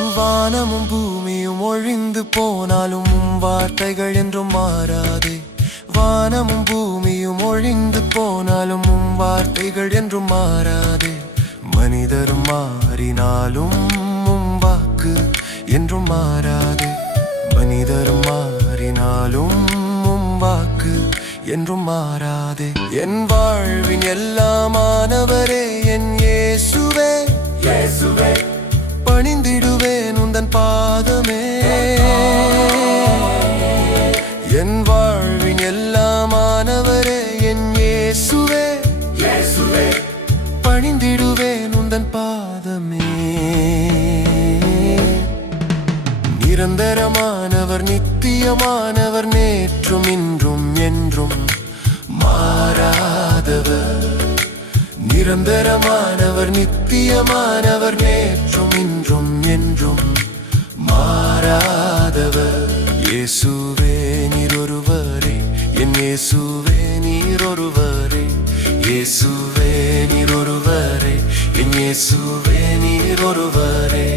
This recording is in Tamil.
வானமும் பூமியும் ஒழிந்து போனாலும் உம் வார்த்தைகள் என்றும் மாறாதே. வானமும் பூமியும் ஒழிந்து போனாலும் உம் வார்த்தைகள் என்றும் மாறாதே. மனிதர் மாறினாலும் உம் வாக்கு என்றும் மாறாதே. மனிதர் மாறினாலும் உம் வாக்கு என்றும் மாறாதே. என் வாழ்வின் எல்லாமானவரே பாதமே என் வாழ்வின் எல்லாமானவரே என் இயேசுவே இயேசுவே. பணிந்திடுவேன் உந்தன் பாதமே. நிரந்தரமானவர் நித்தியமானவர் நேற்றும் இன்றும் என்றும் மாறாதவர். நிரந்தரமானவர் நித்தியமானவர் நேற்றும் மாறாதவர் இயேசுவே நீர் ஒருவரே. என் இயேசுவே நீர் ஒருவரே. இயேசுவே நீர் ஒருவரே. என் இயேசுவே நீர் ஒருவரே.